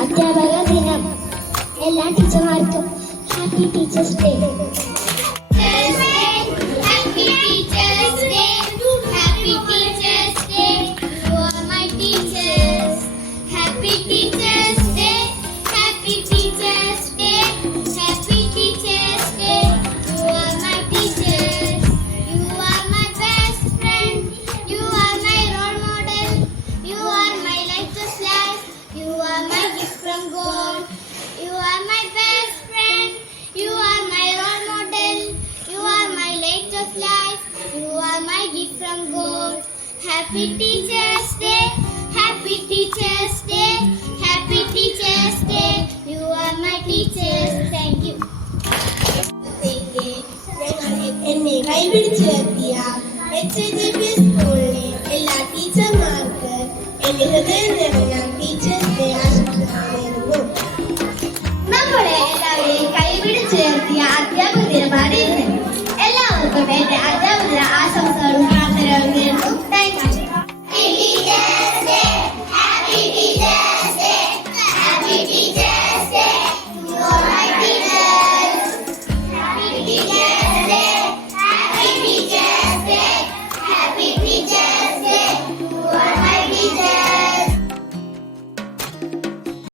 അധ്യാപക ദിനം എല്ലാ ടീച്ചർമാർക്കും happy teachers day. Happy Teachers Day, Happy Teachers Day, Happy Teachers Day. You are my teachers. Thank you. എന്നെ കൈപിടിച്ചുയർത്തിയ HJP സ്കൂളിലെ എല്ലാ ടീച്ചർമാർക്ക് എന്റെ ഹൃദയം നിറഞ്ഞ ടീച്ചർ